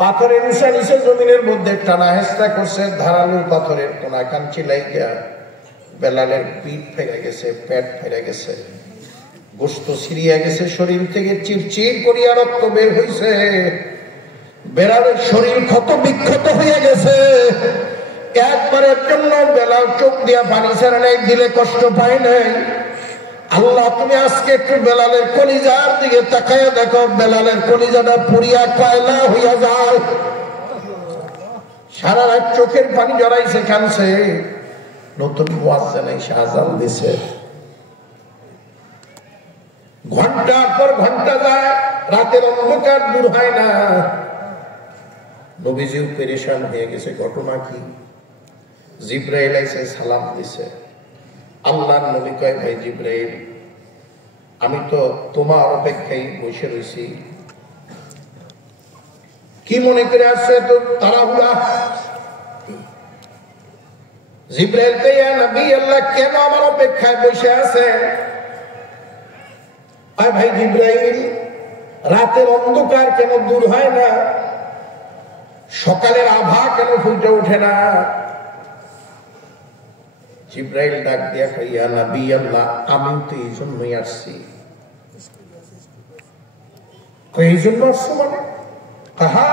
পাথরের উষা নিচে জমিনের মধ্যে টানা হেঁচড়া করছে, ধারালো পাথরের কোনা কাঞ্চি লাইগা বেলালের পিঠ ফেলে গেছে, পেট ফেলে গেছে, গোস্ত ছিড়িয়া গেছে, শরীর থেকে চিরচির করিয়া রক্ত বের হইছে, বেলালের শরীর ক্ষত বিক্ষত হয়ে গেছে। একবারের জন্য বেলাল চোখ দিয়া পানি ছাড়া নাই, দিলে কষ্ট পায় নাই। আল্লাহ তুমি আজকে একটু বেলালের কলিজার দিকে তাকাইয়া দেখো, বেলালের কলিজাটা পুড়িয়া কয়লা হইয়া যায়। সারা রাত চোখের পানি জড়াইছে, কানছে। নতুন মুয়াজ্জিন এসে আযান দিছে, ঘন্টার পর ঘন্টা যায়, রাতের অন্ধকার দূর হয় না। নবীজিও পেরেশান হয়ে গেছে, ঘটনা কি? জিবরাইল এসে সালাম দিছে। আল্লাহর নবী কয়, ভাই জিবরাইল, আমি তো তোমার অপেক্ষায় বসে রয়েছি, কি মনে করে আসছে তো তাড়াহুড়া? জিবরাইল কয়, ইয়া নবী আল্লাহ, কেন আমার অপেক্ষায় বসে আছেন? আয় ভাই জিবরাইল, রাতের অন্ধকার কেন দূর হয় না? সকালের আভা কেন ফুটে ওঠে না? জিবরাইল ডাক দিয়া কয়, ইয়া নবী আল্লাহ, আমি তো এই জন্যই আসছি। এই জন্য আসছো মানে? কাহা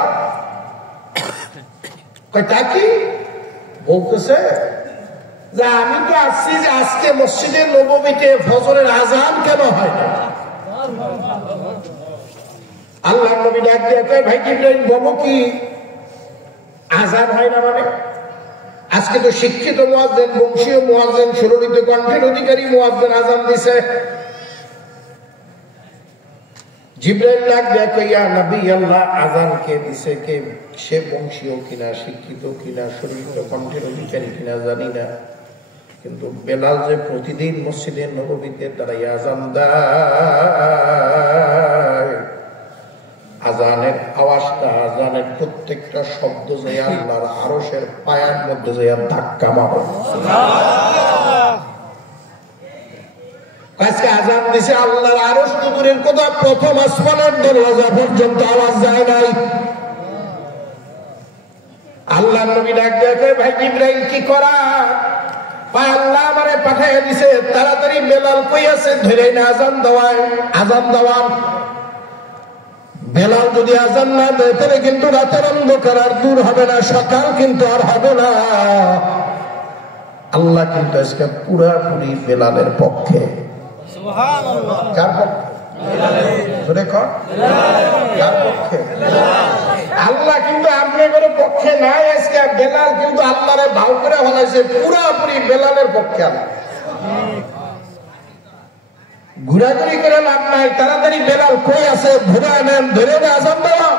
তা কি বলতেছে যে আমি তো আসছি যে আজকে মসজিদে নববীতে ফজরের আজান কেন হয় না? আল্লাহ নবী ডাক দিয়া কয়, ভাই জিবরাইল বলো কি আজান হয় না মানে? আজকে তো শিক্ষিত মুয়াজ্জিন, বংশীয় মুয়াজ্জিন, সুরলিত কণ্ঠের অধিকারী মুয়াজ্জিন আজান দিছে। জিবরাইল ডাক দেয়া কয়, ইয়া নবী আল্লাহ, আজান কে দিছে, কে সে বংশীয় কিনা, শিক্ষিত কিনা, সুরলিত কণ্ঠের অধিকারী কিনা জানি না, কিন্তু বেলাল যে প্রতিদিন মসজিদে নববীতে দাঁড়াই আজান দেয়, আজানের আওয়াজটা, আজানের প্রত্যেকটা শব্দ যে আল্লাহর আরশের পায়ের মধ্যে যে ধাক্কা মারে। আজকে আজান দিছে, আল্লাহর আরশ তো দূরের কথা, প্রথম আসমানের দরওয়াজা পর্যন্ত আওয়াজ যায় নাই। আল্লাহ নবী ডাক দেখে, ভাই জিবরাইল কি করা? আল্লাহ আমারে পাঠিয়ে দিছে, তাড়াতাড়ি বেলাল কই আছে, ধরে না আজান দেওয়ায়, আজান দেওয়ান। বেলাল যদি আজান না দেয় তাহলে কিন্তু রাতের অন্ধকার আর দূর হবে না, সকাল কিন্তু আর হবে না। আল্লাহ কিন্তু আজকে পুরাপুরি বেলালের পক্ষে। কার পক্ষে? কার পক্ষে? আল্লাহ কিন্তু আপনাদের পক্ষে নাই। আজকে বেলাল কিন্তু আল্লাহরে ভাও করে হলাইছে, পুরাপুরি বেলালের পক্ষে। ঘুরাঘুরি করে লাভ নাই, তাড়াতাড়ি বেলাল কই আছে ধরে আনেন, ধরে আজান দেওয়া।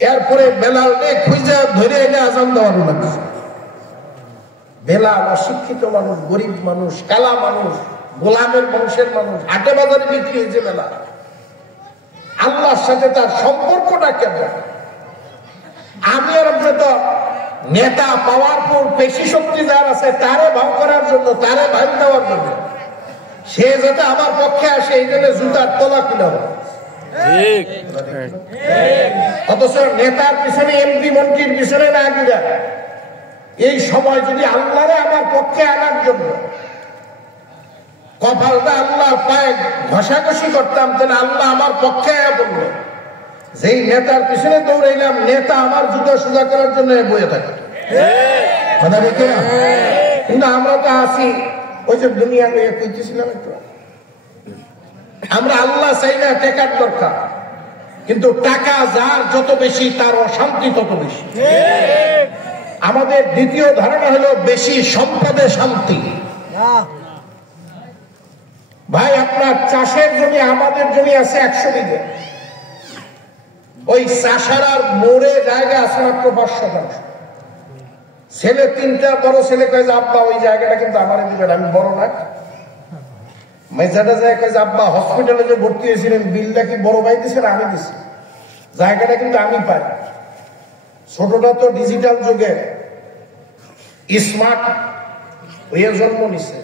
এরপরে বেলাল খুঁজে ধরে এনে আজান দেওয়ানো লাগছে। বেলাল অশিক্ষিত মানুষ, গরিব মানুষ, কালা মানুষ, গোলামের বংশের মানুষ, হাটে বাজারে বিক্রি হয়েছে বেলাল। আল্লাহর সাথে তার সম্পর্কটা কেমন? আমি আর আপনি তো নেতা, পাওয়ারফুল, পেশি শক্তি যার আছে তারে ভাব করার জন্য, তারে ভাব দেওয়ার জন্য, সে যাতে আমার পক্ষে আসে এই জন্য জুতার তলা কিনা হবে। অথচ নেতার পিছনে, এমপি মন্ত্রীর পিছনে না গিয়া এই সময় যদি আল্লাহরে আমার পক্ষে আনার জন্য কপালটা আল্লাহর পায়ে ঘষাঘষি করতাম, তাহলে আল্লাহ আমার পক্ষে বলবে, যেই নেতার পিছনে দৌড়াইলাম, নেতা আমার জুতো সোজা করার জন্য বয়ে থাকে। কথা দেখে না? কিন্তু আমরা তো আসি ওই যে দুনিয়া নিয়ে কইতেছিলাম একটু, আমরা আল্লাহ চাই না, টাকার দরকার, কিন্তু টাকা যার যত বেশি তার অশান্তি তত বেশি। আমাদের দ্বিতীয় ধারণা হলো বেশি সম্পদে শান্তি। ভাই আপনার চাষের জমি, আমাদের জমি আছে 100 বিঘে, ওই চাষার মোড়ে জায়গা আছে মাত্র 5%। ছেলে 3টা, বড় ছেলে কয়ে যে আব্বা ওই জায়গাটা কিন্তু আমার দিবেন, আমি বড় না। মেজাটা যায় কয়ে যে আব্বা হসপিটালে যে ভর্তি হয়েছিলেন বিলটা কি বড় ভাই দিয়েছেন? আমি দিছি, জায়গাটা কিন্তু আমি পাই। ছোটটা তো ডিজিটাল যুগে স্মার্ট হয়ে জন্ম নিছে,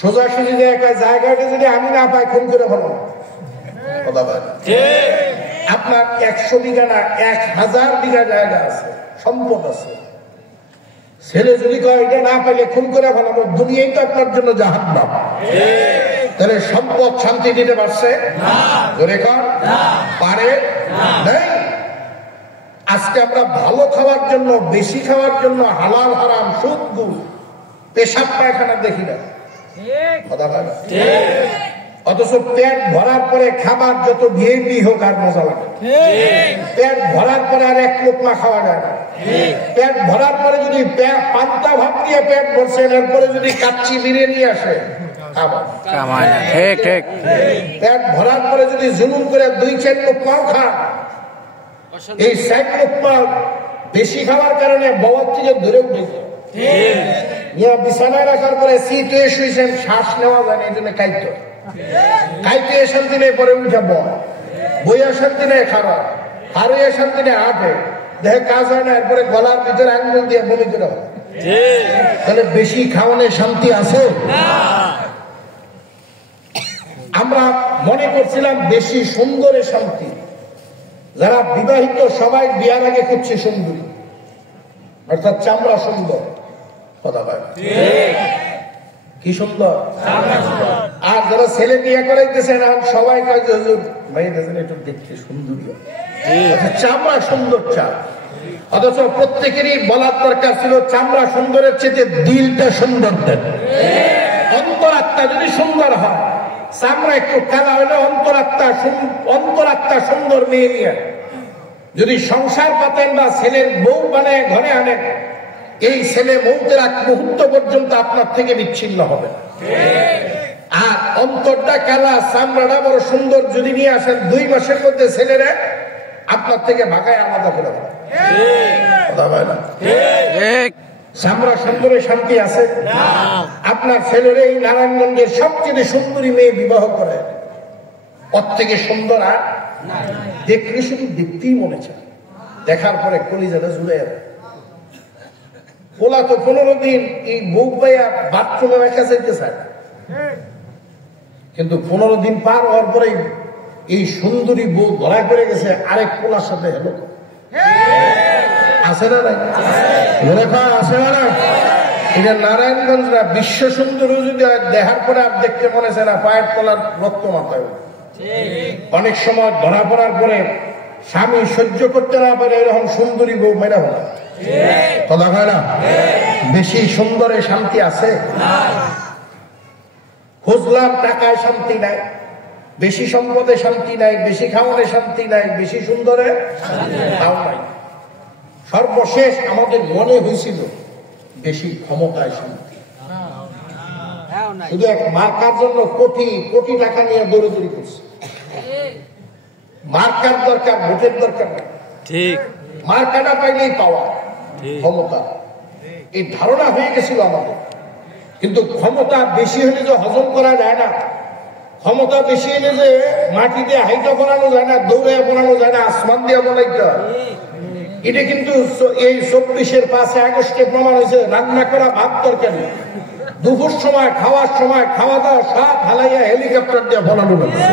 সোজাসুজি জায়গাটা যদি আমি না পাই, খুন করে ফেলো। কথা বলে আপনার 100 বিঘা না 1000 বিঘা জায়গা আছে, সম্পদ আছে, ছেলে যদি কয় এটা না পাইলে খুন করে ফেলাবো, দুনিয়াই তো আপনার জন্য জাহান্নাম। তাহলে সম্পদ শান্তি দিতে পারছে? পারে নাই। আজকে আমরা ভালো খাওয়ার জন্য, বেশি খাওয়ার জন্য হালাল হারাম সুদ ঘুষ পেশাব পায়খানা দেখি না, অথচ পেট ভরার পরে খাবার যত ভিআইপি হোক আর মজা লাগে। পেট ভরার পরে আর এক লোকমা খাওয়া যায় না। পেট ভরার পরে যদি পান্তা ভাত দিয়ে পেট ভরছেন, এরপরে যদি কাচ্চি বিরিয়ানি আসে পেট ভরার পরে যদি জুলুম করে 2-4 লোকমাও খান, এই 4 লোকমা বেশি খাওয়ার কারণে বাবার থেকে দূরে উঠেছে, বিছানায় রাখার পরে সিটে শুয়েছেন, শ্বাস নেওয়া যায় না, এই জন্য খাইতে শান্তি নেই, পরে উঠে বইয়া শান্তি নেই, খাবার হারিয়ে শান্তি নেই, হাঁটে দেখে কাজ হয় না, এরপরে গলার ভিতরে আঙ্গুল দিয়ে বমি করে হয়। তাহলে বেশি খাওয়ানোর শান্তি আছে? আমরা মনে করছিলাম বেশি সুন্দরে শান্তি। যারা বিবাহিত সবাই বিয়ার আগে খুঁজছে সুন্দরী, অর্থাৎ চামড়া সুন্দর, কথা বলে কি সুন্দর। আর যারা ছেলে বিয়ে করাইতেছেন সবাই কাজ মেয়েদের একটু দেখতে সুন্দরী, চামড়া সুন্দর চা। অথচ প্রত্যেকেরই বলার দরকার ছিল চামড়া সুন্দরের চেয়ে দিলটা সুন্দর দেন। অন্তরাত্মা যদি সুন্দর হয়, চামড়া একটু কালা হলে অন্তরাত্মা সুন্দর মেয়ে নিয়ে যদি সংসার পাতেন বা ছেলের বউ বানায় ঘরে আনেন, এই ছেলে মৌতের এক মুহূর্ত পর্যন্ত আপনার থেকে বিচ্ছিন্ন হবে। আর অন্তরটা কালা, চামড়াটা বড় সুন্দর যদি নিয়ে আসেন, 2 মাসের মধ্যে ছেলেরা আপনার থেকে ভাগায় আলাদা করে দেবে। চামড়া সুন্দরে শান্তি আছে? আপনার ছেলের এই নারায়ণগঞ্জের সবচেয়ে সুন্দরী মেয়ে বিবাহ করে, ওর থেকে সুন্দর আর দেখলে শুধু দেখতেই মনে চায়, দেখার পরে কলিজাটা জুড়ে যাবে। ওলা তো 15 দিন এই বউ পাইয়া বাথরুমে রেখা চাইতে চায়, কিন্তু 15 দিন পার হওয়ার পরে এই সুন্দরী বউ ধরা করে গেছে আরেক পোলার সাথে। হেলো আছে না নাই? আছে না নাই? এটা নারায়ণগঞ্জ না, বিশ্ব সুন্দর যদি দেখার পরে আর দেখতে মনে চায় না, পায়ের তলার রক্ত মাথায়। অনেক সময় ধরা পড়ার পরে স্বামী সহ্য করতে না পারে এরকম সুন্দরী বউ মেরা হলো, কথা হয় না? বেশি সুন্দরে শান্তি আছে? খুঁজলাম, টাকায় শান্তি নাই, বেশি সম্পদে শান্তি নাই, বেশি খাওয়ানে শান্তি নাই, বেশি সুন্দরে তাও নাই। সর্বশেষ আমাদের মনে হয়েছিল বেশি ক্ষমতায় শান্তি। শুধু এক মার্কার জন্য কোটি কোটি টাকা নিয়ে দৌড়াদৌড়ি করছে। মার্কার দরকার, ভোটের দরকার না, ঠিক মার্কাটা পাইলেই পাওয়া ক্ষমতা, এই ধারণা হয়ে গেছিল আমাদের। কিন্তু ক্ষমতা বেশি হলে যে হজম করা যায় না, ক্ষমতা বেশি হলে যে মাটিতে হাইটা বানানো যায় না, দৌড়ে বানানো যায় না, আসমান দিয়ে বানাইতে হয়, এটা কিন্তু এই 24-এর 5 আগস্টে প্রমাণ হয়েছে। রান্না করা ভাত তরকারি দুপুর সময় খাওয়ার সময় খাওয়া দাওয়া সব হালাইয়া হেলিকপ্টার দিয়ে বানানো হয়েছে।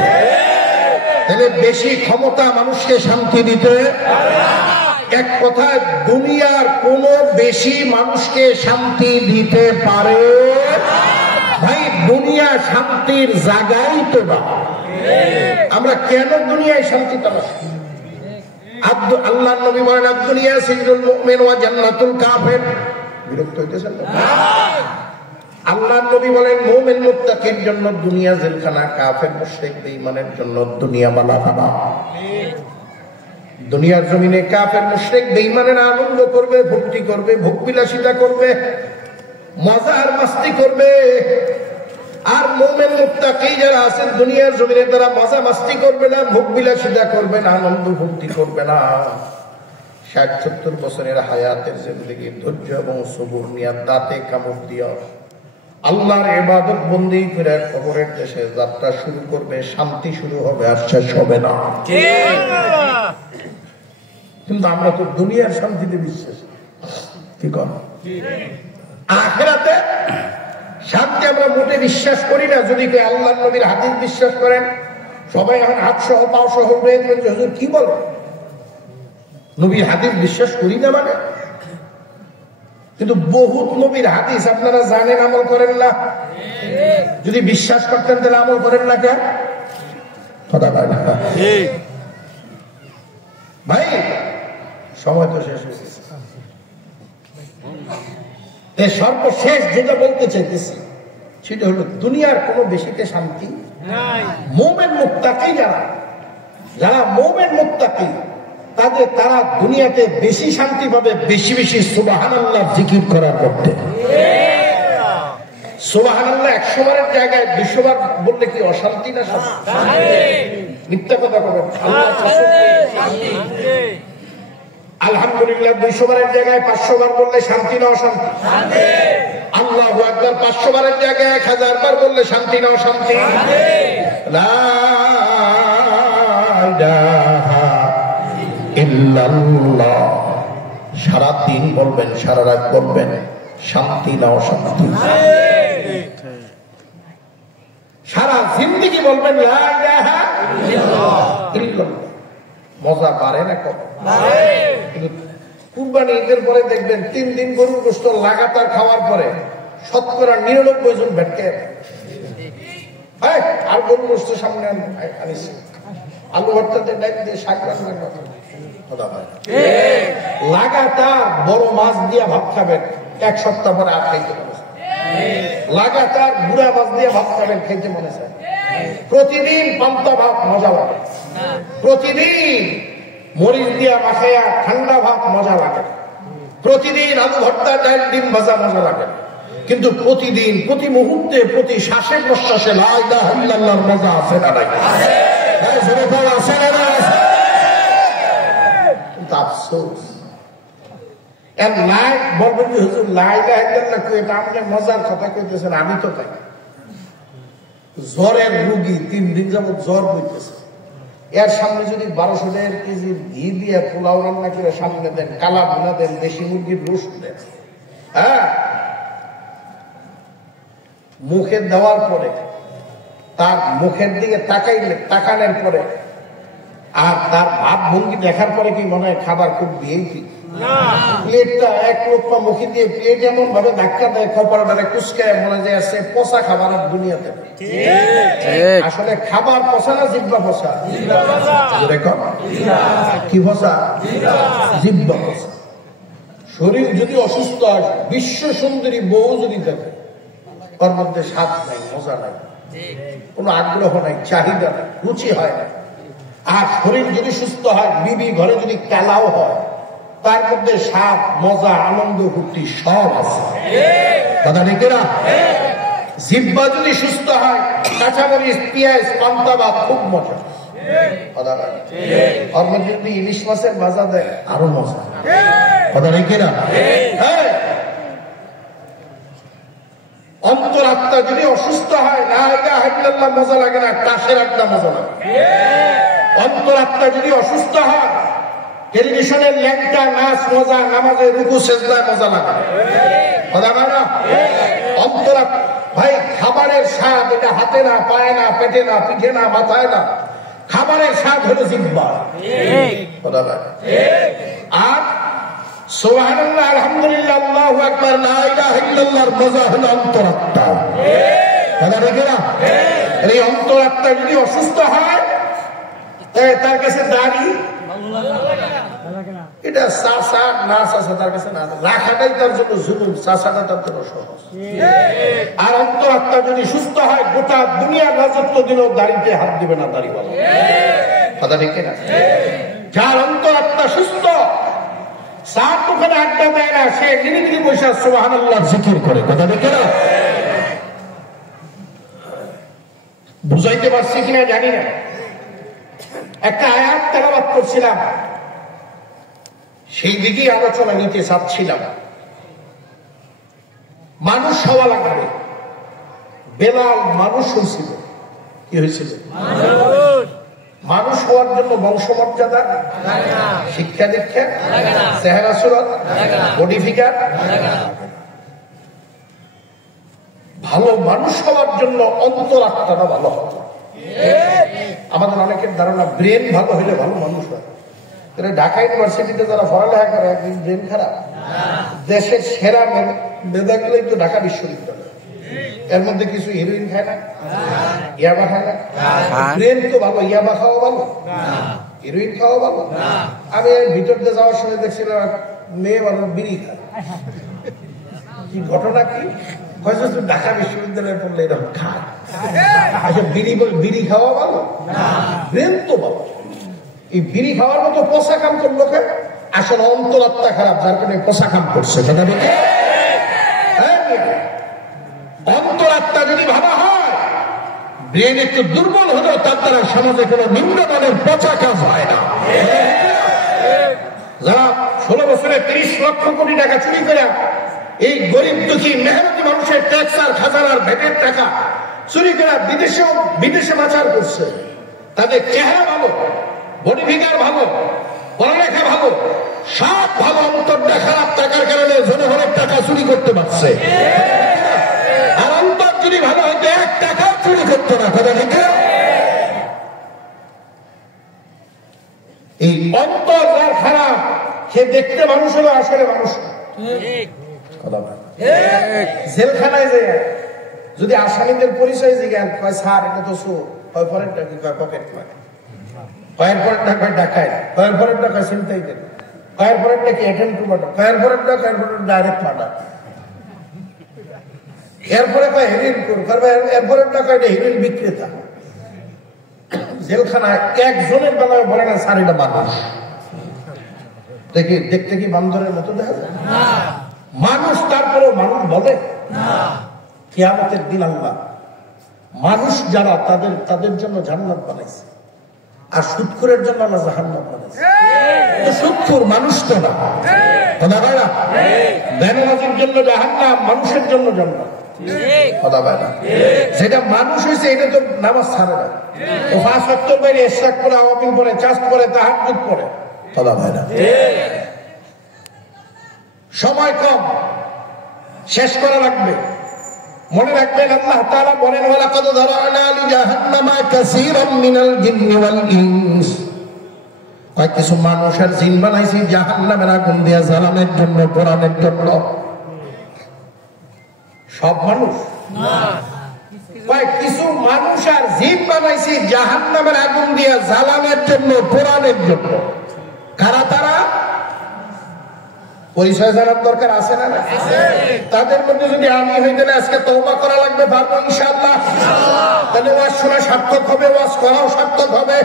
তাহলে বেশি ক্ষমতা মানুষকে শান্তি দিতে, এক কথায় দুনিয়ার কোন বেশি মানুষকে শান্তি দিতে পারে ভাই? দুনিয়া শান্তির জায়গাই তো না। আমরা কেন দুনিয়ায় শান্তি তালাশ? আল্লাহর নবী বলেন, আদ-দুনিয়া সিজনুল মুমিন ওয়া জান্নাতুল কাফির। বিরক্ত হইতেছেন? আল্লাহর নবী বলেন, মুমিন মুত্তাকির জন্য দুনিয়া জেলখানা, কাফের মুশরিক বেঈমানের জন্য দুনিয়া বালাখানা। দুনিয়ার জমিনে কাফের মুশরিক বেঈমানেরা আনন্দ করবে, ভক্তি করবে, ভোগবিলাসিতা করবে, মজা আর মাস্তি করবে। আর মুমিন মুত্তাকি যারা আছেন দুনিয়ার জমিনে, তারা মজা মাস্তি করবে না, ভোগবিলাসিতা করবে না, আনন্দ ভক্তি করবে না। 60-70 বছরের হায়াতের জিন্দেগি ধৈর্য এবং সবুর নিয়ে দাঁতে কামড় দিয়া আল্লাহর ইবাদত বন্দি করে কবরের দেশে যাত্রা শুরু করবে। শান্তি শুরু হবে আর শেষ হবে না। কিন্তু আমরা তো দুনিয়ার শান্তিতে বিশ্বাসী, ঠিক না? আখিরাতে শান্তি আমরা মোটে বিশ্বাস করি না। যদি কেউ আল্লাহর নবীর হাদিস বিশ্বাস করেন, সবাই এখন হাত সহ পাও সহ উঠে হুজুর কি বলে, নবীর হাদিস বিশ্বাস করি না মানে? কিন্তু বহুত নবীর হাদিস আপনারা জানেন, আমল করেন না। যদি বিশ্বাস করতেন তাহলে আমল করেন না কেন? কথা বলে না ভাই, সময় তো শেষ হয়ে গেছে। সর্বশেষ যেটা বলতে চাইতেছি সেটা হলো, দুনিয়ার কোনো বেশিতে শান্তি মুমিন মুত্তাকি যারা মুমিন মুত্তাকি তারা দুনিয়াতে বেশি শান্তি পাবে বেশি বেশি সুবহানাল্লাহ জিকির করার করতে। সুবহানাল্লাহ 100 বারের জায়গায় 200 বার বললে কি অশান্তি না শান্তি? মিথ্যা কথা বলেন। আলহামদুলিল্লাহ 200 বারের জায়গায় 500 বার বললে শান্তি না অশান্তি? আল্লাহু আকবার 500 বারের জায়গায় 1000 বার বললে শান্তি না অশান্তি? লা ইলাহা ইল্লাল্লাহ সারা দিন বলবেন, সারা রাত বলবেন, শান্তি না অশান্তি? সারা জিন্দেগি বলবেন লা ইলাহা ইল্লাল্লাহ। মজা পারে না কত? কুরবানি ঈদের পরে দেখবেন 3 দিন গরুর গোশত লাগাতার খাওয়ার পরে 99% জন ভেটকে আর গরুর গোশত সামনে আনিস, আলু ভর্তাতে ডাক দিয়ে শাক রান্না করেন, লাগাতার বড় মাছ দিয়ে ভাত খাবেন, 1 সপ্তাহ পরে আর খাইতে মনে চায়। লাগাতার বুড়া মাছ দিয়ে ভাত খাবেন, খাইতে মনে চায়। প্রতিদিন পান্তা ভাত মজা লাগে, প্রতিদিন মরিচ দিয়া মাখাইয়া ঠান্ডা ভাত মজা লাগে, প্রতিদিন আলু ভর্তা ডাল ডিম ভাজা মজা লাগে। কিন্তু প্রতিদিন প্রতি মুহূর্তে প্রতি শ্বাসে প্রশ্বাসে লা ইলাহা ইল্লাল্লাহর মজা আছে না নাই? আফসোস। বলবেন যে হুজুর লা ইলাহা ইল্লাল্লাহ কই, এটা আপনি মজার কথা কইতেছেন, আমি তো তাই। জ্বরের রোগী 3 দিন যাবত জ্বর বইতেছে, এর সামনে যদি 1200 কেজি ঘি দিয়ে পোলাও রান্না করে সামনে দেন, কালা ভুনা দেন, দেশি মুরগির রোস্ট দেন, হ্যাঁ, মুখে দেওয়ার পরে তার মুখের দিকে তাকানোর পরে আর তার ভাব ভঙ্গি দেখার পরে কি মনে হয় খাবার খুব ভিআইপি? প্লেটটা এক লোকটা মুখে দিয়ে প্লেট এমন ভাবে ধাক্কা দেয়, কপালটারে কুচকায়, মনে যায় আছে পচা খাবার দুনিয়াতে। আসলে খাবার পচা না জিহ্বা পচা? কি পচা? জিহ্বা পচা। শরীর যদি অসুস্থ হয়, বিশ্ব সুন্দরী বউ যদি দেখে, ওর মধ্যে স্বাদ নাই, মজা নাই, কোন আগ্রহ নাই, চাহিদা নাই, রুচি হয় না। আর শরীর যদি সুস্থ হয়, বিবি ঘরে যদি কালাও হয়, তার মধ্যে স্বাদ, মজা, আনন্দ, ফুর্তি সব আছে। কথা ঠিক না? জিহ্বা যদি সুস্থ হয়, কাঁচামরিচ, পেঁয়াজ, পান্তা ভাত খুব মজা। কথা না? ওর মধ্যে যদি ইলিশ মাছের ভাজা দেয়, আরো মজা। কথা ঠিক না? অন্তরাত্মা যদি অসুস্থ হয়, লা ইলাহা ইল্লাল্লাহ মজা লাগে না, কাশের আড্ডা মজা লাগে। অন্তরাত্মা যদি অসুস্থ হয়, টেলিভিশনের ল্যাংটা নাচ মজা, নামাজে রুকু সেজদায় মজা লাগে। কথা না? অন্তরাত্মা ভাই, খাবারের স্বাদ এটা হাতে না, পায়ে না, পেটে না, পিঠে না, মাথায় না, খাবারের স্বাদ হলো জিহ্বা। কথা না? আর সুবহানাল্লাহ, আলহামদুলিল্লাহ, আল্লাহু আকবার, লা ইলাহা ইল্লাল্লাহর মজা হলো অন্তরাত্মা। কথা ঠিক না? এই অন্তরাত্মা যদি অসুস্থ হয়, তার কাছে দাড়ি এটা চাষা না চাষা তার কাছে না, রাখাটাই তার জন্য জুলুম, চাষাটা তার জন্য সহজ। আর অন্তরাত্মা যদি সুস্থ হয়, গোটা দুনিয়ার রাজত্ব দিলেও দাড়িতে হাত দিবে না দাড়িওয়ালা। কথা ঠিক না? যার অন্তরাত্মা সুস্থ, সাত দোকানে আড্ডা দেয় না, সে নিরিবিলি বসে সুবহানাল্লাহ জিকির করে। কথা ঠিক না? বুঝাইতে পারছি কিনা জানি না। একটা আয়াত তেলাওয়াত করছিলাম, সেই দিকেই আলোচনা নিতে চাচ্ছিলাম। মানুষ হওয়া লাগবে। বেলাল মানুষ হয়েছিল। কি হয়েছিল? মানুষ হওয়ার জন্য বংশমর্যাদা, শিক্ষা দীক্ষা, চেহারা সুরত, বডি ফিগার, ভালো মানুষ হওয়ার জন্য অন্তরাত্মাটা ভালো হবে। আমাদের অনেকের ধারণা ব্রেন ভালো হইলে ভালো মানুষ হয়। ঢাকা ইউনিভার্সিটিতে যারা পড়ালেখা করে একদিন ব্রেন খারাপ? দেশের সেরা মেধা গুলোই তো ঢাকা বিশ্ববিদ্যালয়। এর মধ্যে কিছু হিরোইন খায় না, ইয়াবা খায় না। ব্রেন তো ভালো, ইয়াবা খাওয়া ভালো, হিরোইন খাওয়া ভালো। আমি ভিতর দিয়ে যাওয়ার সময় দেখছিলাম মেয়ে মানুষ বিড়ি খায়। কি ঘটনা কি? ঢাকা বিশ্ববিদ্যালয়ে পড়লে এরকম খায়। আচ্ছা বিড়ি খাওয়া ভালো? ব্রেন তো ভালো। এই বিড়ি খাওয়ার মতো পচা কাম করলো কে? আসলে অন্তরাত্মা খারাপ, যার কারণে পচা কাম করছে। অন্তরাত্মা যদি ভাবা হয়, ব্রেন একটু দুর্বল হলেও তার দ্বারা সমাজে কোনো নিম্নমানের পচা কাজ হয় না। যারা 16 বছরে 30 লক্ষ কোটি টাকা চুরি করে এই গরিব দুঃখী মেহনতি মানুষের ট্যাক্স আর খাজানার ভেটের টাকা চুরি করে বিদেশে পাচার করছে, তাদের চেহারা ভালো, বডি ফিগার ভালো, পড়ালেখা ভালো, সব ভালো, অন্তরটা খারাপ টাকার কারণে জনগণের টাকা চুরি করতে পারছে। আর অন্তর যদি ভালো হয়তো 1 টাকাও চুরি করতো না। কথা ঠিক? এই অন্তর যার খারাপ, সে দেখতে মানুষ হলো, আসলে মানুষ না। জেলখানায় যে যদি আসামিদের পরিচয় জিজ্ঞাসা কয় স্যার এটা তো চোর, হয় পরেরটা কি কয় পকেট মারে, কয়ের পরেরটা কয় ডাকায়, কয়ের পরেরটা কয় ছিনতাই করে, কয়ের পরেরটা কি অ্যাটেম্প টু মার্ডার, কয়ের পরেরটা ডাইরেক্ট মার্ডার, এরপরে কয় হেরোইন করবে, এরপরেরটা কয় হেরোইন বিক্রেতা। জেলখানায় একজনের বেলায় বলে না স্যার এটা মানুষ। দেখতে কি বান্দরের মতো দেখা যায়? মানুষ, তারপরেও মানুষ বলে। কিয়ামতের দিন আল্লাহ মানুষ যারা তাদের জন্য জান্নাত বানাইছে, আর সুদখোরের জন্য আল্লাহ জাহান্নাম বানাইছে। সুদখোর মানুষ তো না, কথা বলে না। বেনামাজির জন্য জাহান্নাম, মানুষের জন্য জান্নাত। কথা বলে না। যেটা মানুষ হয়েছে এটা তো নামাজ ছাড়ে না, ও 5 ওয়াক্ত বাইরে ইশরাক করে, আওয়ামিন করে, চাষ্ট করে, তাহাজ্জুদ করে। কথা বলে না। সময় কম, শেষ করা লাগবে। মনে রাখবেন আল্লাহ তাআলা বলেন, ওয়ালাকাদ যারানা লিজাহান্নামা কাসীরাম মিনাল জিন্নি ওয়াল ইনস। কিছু মানুষ আর জিন বানাইছি জাহান্নামের আগুন দিয়া জ্বালানোর জন্য, পোড়ানোর জন্য। সব মানুষ না, কিছু মানুষ আর জিন বানাইছি জাহান্নামের আগুন দিয়া জ্বালানোর জন্য, পোড়ানোর জন্য। কারা তারা? পরিচয় জানার দরকার আছে না? তাদের মধ্যে যদি আমি হইতে আজকে তওবা করা লাগবে, পারবো ইনশাআল্লাহ। তাহলে ওয়াজ শোনা সার্থক হবে, ওয়াজ করাও সার্থক হবে।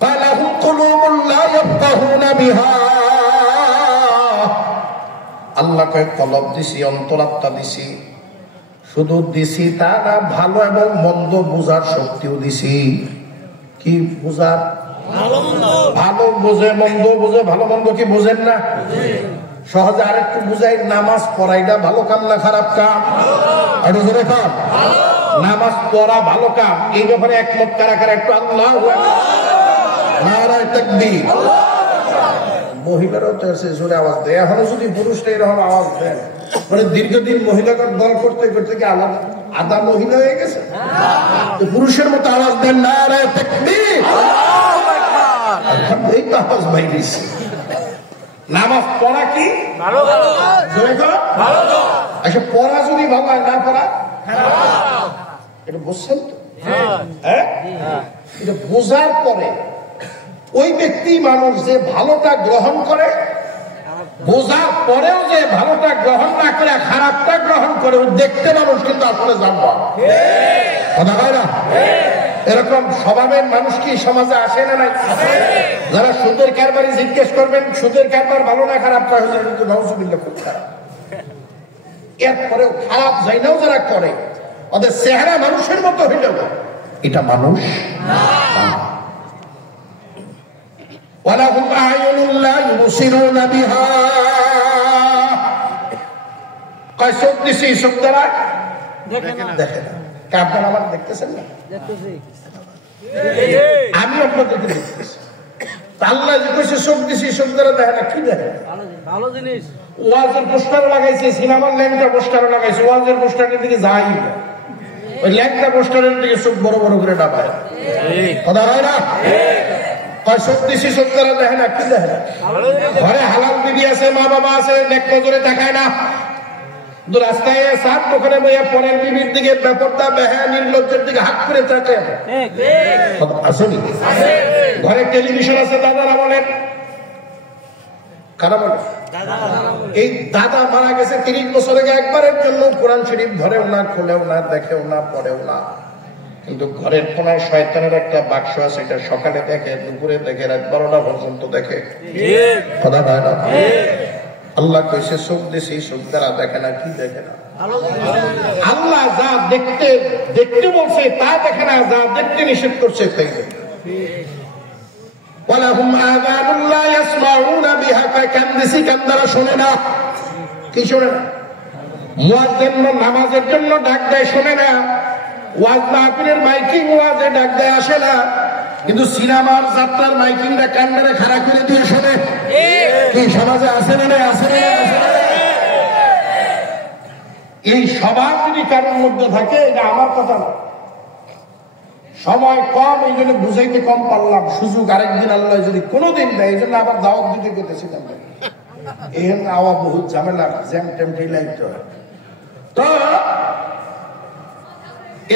ফালাহুম কুলুবুন লা ইয়াফকাহুনা বিহা। আল্লাহ কয় কলব দিছি, অন্তরাত্মা দিছি। শুধু দিছি তা না, ভালো এবং মন্দ বোঝার শক্তিও দিছি। কি বোঝার? ভালো বোঝে, মন্দ বোঝে। ভালো মন্দ কি বোঝেন না? সহজে আরেকটু বুঝাই, নামাজ পড়াইটা ভালো কাম না খারাপ কাম? আরো জোরে কাম। নামাজ পড়া ভালো কাম, এই ব্যাপারে একমত কারা কারা? একটু আল্লাহু আকবার, নারায়ে তাকবীর। মহিলারাও তো এসে জোরে আওয়াজ দেয়। এখনো যদি পুরুষরা এরকম আওয়াজ দেয়, মানে দীর্ঘদিন মহিলাদের দল করতে করতে কি আধা মহিলা হয়ে গেছে? পুরুষের মতো আওয়াজ দেন, নারায়ে তাকবীর। এই তো আওয়াজ বাইরেছে। নামাজ পড়া কি ভালো? আচ্ছা, পড়া যদি ভালো হয়, না পড়া এটা বুঝছেন তো? হ্যাঁ, এটা বোঝার পরে ওই ব্যক্তি মানুষ যে ভালোটা গ্রহণ করে, বোঝার পরেও যে ভালোটা গ্রহণ না করে খারাপটা গ্রহণ করে, ও দেখতে মানুষ কিন্তু আসলে জানবো। কথা হয় না? এরকম স্বভাবের মানুষ কি সমাজে আসে না? নাই। যারা সুদের কারবারি জিজ্ঞেস করবেন সুদের কারবার ভালো না খারাপ, নাউজুবিল্লাহ খুব খারাপ। এরপরেও খারাপ জাইনাও যারা করে, ওদের চেহারা মানুষের মতো হইলেও এটা মানুষ না। ওয়ালাহুম আ'য়ুনুন লা ইউবসিরুনা বিহা। কয় চোখ দিছি, চোখ দ্বারা দেখে না। আপনারা আমার দেখতেছেন না? আমি আপনাদেরকে দেখতেছি। আল্লাহ যে কইছে চোখ দিছি, চোখ দ্বারা দেখে না, কি দেখে? ভালো জিনিস। ওয়াজের পোস্টারও লাগাইছে, সিনেমার ল্যান্ডটা পোস্টারও লাগাইছে, ওয়াজের পোস্টারের দিকে যাই না। ওই ল্যাংটা পোস্টারের দিকে চোখ বড় বড় করে ডাবায়, কথা হয় না? চোখ দিছি, চোখ তারা দেখে না, কি দেখে না? ঘরে হালাল দিদি আছে, মা বাবা আছে, নেক নজরে তাকায় না। কিন্তু রাস্তায় সাত দোকানে বইয়া পরের বিবির দিকে ব্যাপারটা বেহায়া নির্লজ্জের দিকে হাত করে তাকায় আসেনি? ঘরে টেলিভিশন আছে, দাদারা বলেন, কারা বলে? এই দাদা মারা গেছে 30 বছর আগে, একবারের জন্য কোরআন শরীফ ধরেও না, খোলেও না, দেখেও না, পড়েও না। কিন্তু ঘরের কোনায় শয়তানের একটা বাক্স আছে, এটা সকালে দেখে, দুপুরে দেখে, রাত 12টা পর্যন্ত দেখে, কথা হয় না? আল্লাহ কইছে চোখ দিছি, চোখ দ্বারা দেখে না, কি দেখে না? আল্লাহ যা দেখতে দেখতে বলছে তা দেখে না, যা দেখতে নিষেধ করছে তাই দেখে। ওয়ালাহুম আযানুন লা ইয়াসমাউনা বিহা, কান দিছি, কান দ্বারা শোনে না। কি শোনে না? মুয়াজ্জিন নামাজের জন্য ডাক দেয়, শোনে না। ওয়াজ মাহফিলের মাইকিং ওয়াজে ডাক দেয়, আসে না। কিন্তু সিনেমার যাত্রার মাইকিংটা কান ধরে খাড়া করে দিয়ে শোনে। কি সমাজে আসে না? আসে না? এই স্বভাব যদি কারোর মধ্যে থাকে, এটা আমার কথা না। সময় কম, এই জন্য বুঝাইতে কম পারলাম। সুযোগ আরেকদিন আল্লাহ যদি কোনোদিন দেয়, এই জন্য আবার দাওয়াত দিতে গেতেছিলাম। এই আওয়া বহুত ঝামেলা, জ্যাম ট্যাম ঢিলাইতে হয়। তো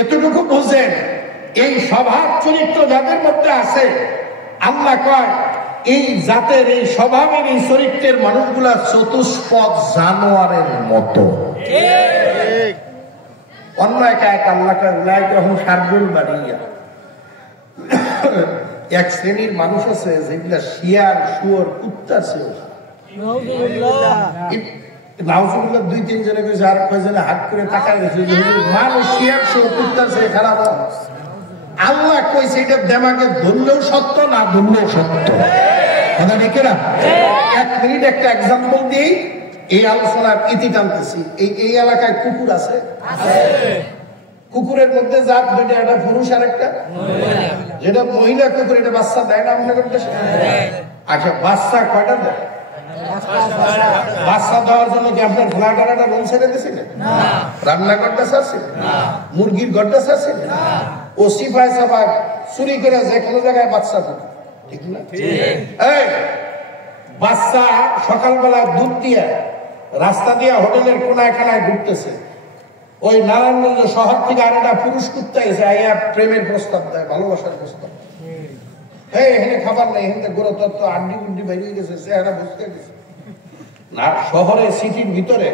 এতটুকু বুঝেন, এই স্বভাব চরিত্র যাদের মধ্যে আছে, আল্লাহ কয় এই জাতের, এই স্বভাবের, এই চরিত্রের মানুষগুলা চতুষ্পদ জানোয়ারের মতো। অন্য এক আল্লাহ কয় উলাইকা হুম শাররুল বারিয়া। এক শ্রেণীর মানুষ আছে যেগুলা শিয়াল, শুয়োর, কুত্তার চেয়েও। নাউজুবিল্লাহ 2-3 জনে কইছে, আর কয়জনে হাত করে তাকায় গেছে, মানুষ শিয়াল, শুয়োর, কুত্তার চেয়ে খারাপ। আল্লাহ কইছে এটা দেমাকে ধরলেও সত্য, না ধরলেও সত্য, কথা ঠিক না? 1 মিনিট একটা এক্সাম্পল দিই, এই আলোচনার ইতি টানতেছি। এই এলাকায় কুকুর আছে, কুকুরের মধ্যে জাত দুইটা, একটা পুরুষ আর একটা যেটা মহিলা কুকুর, এটা বাচ্চা দেয় না মনে করতে? আচ্ছা, বাচ্চা কয়টা দেয়? বাচ্চা দেওয়ার জন্য কি আপনার ফ্ল্যাটার একটা রুম ছেড়ে দিয়েছিলেন? রান্নাঘরটা চাচ্ছিলেন? মুরগির ঘরটা চাচ্ছিলেন? ও সিপাই সাফা চুরি করে যে কোনো জায়গায় বাচ্চা থাকে, ঠিক না? এই বাচ্চা সকালবেলা দুধ দিয়ে রাস্তা দিয়ে হোটেলের কোনায় কানায় ঘুরতেছে, ওই নারায়ণগঞ্জ শহর থেকে আর একটা পুরুষ কুত্তা এসে আইয়া প্রেমের প্রস্তাব দেয়, ভালোবাসার প্রস্তাব। এখানে খাবার নেই, এখানে গোড়া তত্ত্ব আড্ডি গুড্ডি বেরিয়ে গেছে, চেহারা বুঝতে গেছে না। শহরে সিটির ভিতরে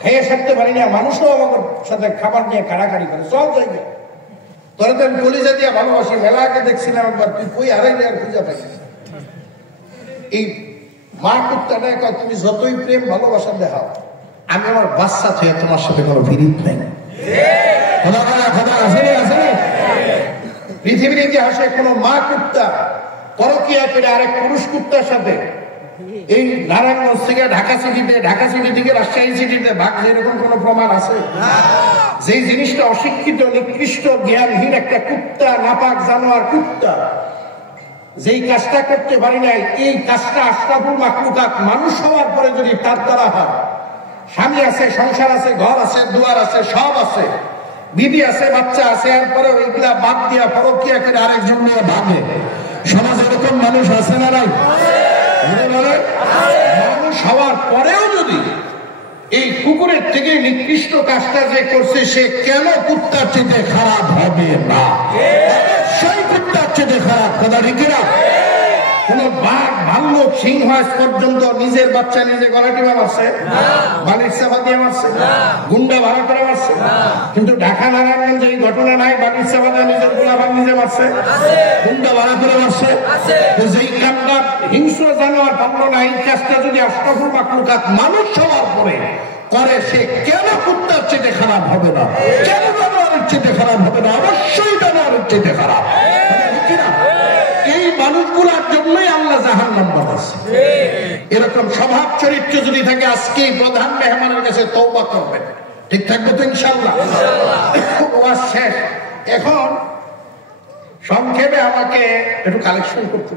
খেয়ে থাকতে পারি না, মানুষও আমার সাথে খাবার নিয়ে কাড়াকাড়ি করে সব জায়গায়। তোরা তো আমি কলিজা দিয়ে ভালোবাসি, মেলাকে দেখছিলাম একবার, তুই কই হারাইলে আর খুঁজে পাইছিস। এই মা কুত্তাটা কয়, তুমি যতই প্রেম ভালোবাসা দেখাও, আমি আমার বাচ্চা থেকে তোমার সাথে কোনো বিরিদ নেই। পৃথিবীর ইতিহাসে কোনো মা কুত্তা পরকিয়া করে আরেক পুরুষ কুত্তার সাথে, এই নারায়ণগঞ্জ থেকে ঢাকা সিটিতে, ঢাকা সিটি থেকে রাজশাহী সিটিতে ভাগ, এরকম কোন প্রমাণ আছে? যেই জিনিসটা অশিক্ষিত, নিকৃষ্ট, জ্ঞানহীন একটা কুত্তা, নাপাক জানোয়ার কুত্তা যেই কাজটা করতে পারি নাই, এই কাজটা আশরাফুল মাখলুকাত মানুষ হওয়ার পরে যদি তার দ্বারা হয়, স্বামী আছে, সংসার আছে, ঘর আছে, দুয়ার আছে, সব আছে, বিবি আছে, বাচ্চা আছে, এরপরে ওইগুলা বাদ দিয়া পরকিয়া করে আরেকজন নিয়ে ভাবে, সমাজে এরকম মানুষ আছে না নাই? মানুষ হওয়ার পরেও যদি এই কুকুরের থেকে নিকৃষ্ট কাজটা যে করছে, সে কেন কুত্তার চেয়ে খারাপ হবে না? সেই কুত্তার চেয়ে খারাপ, কথা ঠিক না? কোন বাঘ, ভাল্লুক, সিংহ আজ পর্যন্ত নিজের বাচ্চা নিজে গলা টিপে মারছে? বালির চাপা দিয়ে মারছে? গুন্ডা ভাড়া করে মারছে? কিন্তু ঢাকা নারায়ণগঞ্জে এই ঘটনা নাই, বালির চাপা দিয়ে নিজের গোলাবাগ নিজে মারছে, গুন্ডা ভাড়া করে মারছে। যেই কামটা হিংস্র জানোয়ার পারল না, এই কাজটা যদি আশরাফুল মাখলুকাত মানুষ হওয়ার পরে করে, সে কেন কুত্তার চেয়ে খারাপ হবে না? কেন জানোয়ারের চেয়ে খারাপ হবে না? অবশ্যই জানোয়ারের চেয়ে খারাপ, ঠিক না? এই মানুষগুলার জন্যই আল্লাহ জাহান্নাম বানাচ্ছে। এরকম স্বভাব চরিত্র যদি থাকে, আজকে প্রধান মেহমানের কাছে তওবা করবেন, ঠিক থাকবে তো ইনশাআল্লাহ? ওয়াজ শেষ। এখন সংক্ষেপে আমাকে একটু কালেকশন করতে